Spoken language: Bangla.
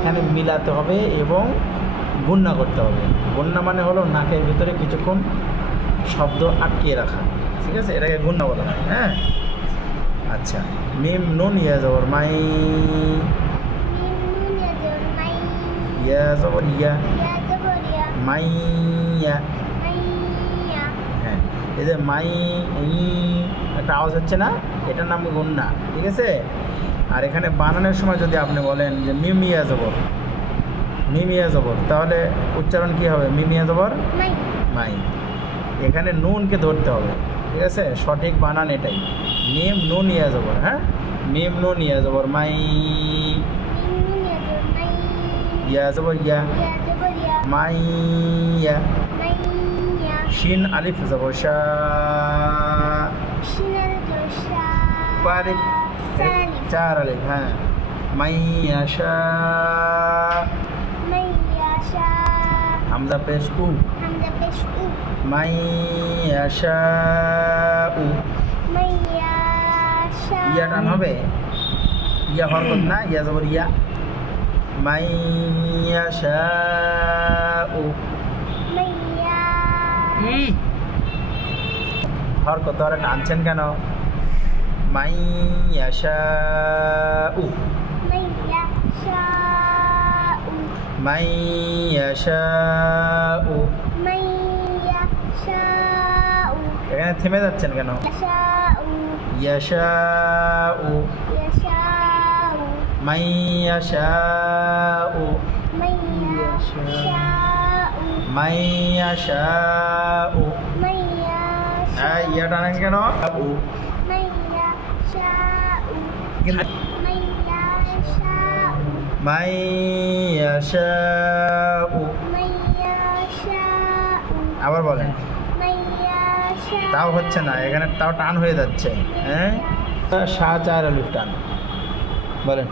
এখানে মিলাতে হবে এবং গুণনা করতে হবে। গুণনা মানে হলো নাকের ভিতরে কিছুক্ষণ শব্দ আটকিয়ে রাখা, ঠিক আছে, এটাকে গুণনা বলা হয়। হ্যাঁ, আচ্ছা, মিম নুন ইয়া জবর মাই, ইয়া জবর ইয়া, মাইয়া। হ্যাঁ, এই যে মাই একটা আওয়াজ হচ্ছে না, এটার নাম গুণনা, ঠিক আছে। আর এখানে বানানোর সময় যদি আপনি বলেন যে মিমিয়া জবর, মিমিয়া জবর, তাহলে উচ্চারণ কি হবে? মিমিয়া জবর মাই। এখানে নুনকে ধরতে হবে, ঠিক আছে, সঠিক বানান এটাই, মিম নুন ইয়া জবর। হ্যাঁ, মিম নুন ইয়া জবর মাই, ইয়া জবর ইয়া, মাইয়া। শিন আলিফ জবর শা, আলিফ চার আলিফ। হ্যাঁ, মাইয়া শা, হামজা পেশ উ, মাইয়া শা উ। ইয়া টান হবে, ইয়া হরকত না, ইয়া জবর ইয়া, মাইয়া শা উ। হরকত আর টানছেন কেন? মাইয়া শা উ, মাইয়া শা উ। এখানে থেমে যাচ্ছেন কেন? ইয়াশা উ, মাইয়াশা উ, মাইয়াশা উ। হ্যাঁ, ইয়া টানেন কেন? উ, মাইয়াশা উ। আবার বলেন, তাও হচ্ছে না, এখানে তাও টান হয়ে যাচ্ছে। হ্যাঁ, শাহ চার আলিফ টান, বলেন।